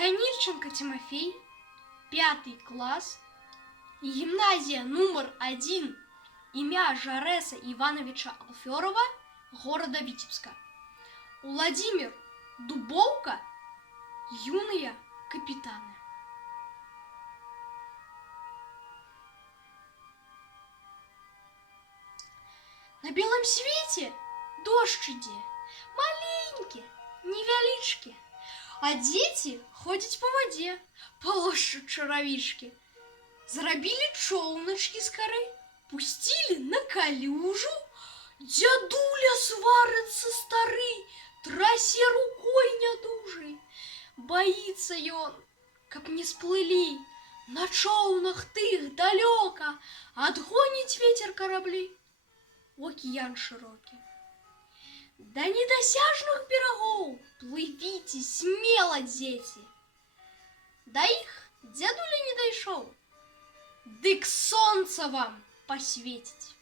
Данильченко Тимофей, 5 класс, гимназия номер 1 имя Жареса Ивановича Алферова, города Витебска. Владимир Дубовка, юные капитаны. На белом свете дождь ідзе, маленькі, невялічкі, а дзеці ходзяць по воде, полошчуць чаравічкі. Зрабілі чоўначкі з кары, пусцілі на калюжу, дзядуля сварыцца стары, трасе рукой нядужай. Баіцца ён, каб не сплылі на чоўнах тых далёка, адгоніць вецер караблі у акіян шырокі. Да недасяжных берагоў плывіце смела, дзеці. Да іх дзядуля не дайшоў, дык сонца вам пасвеціць.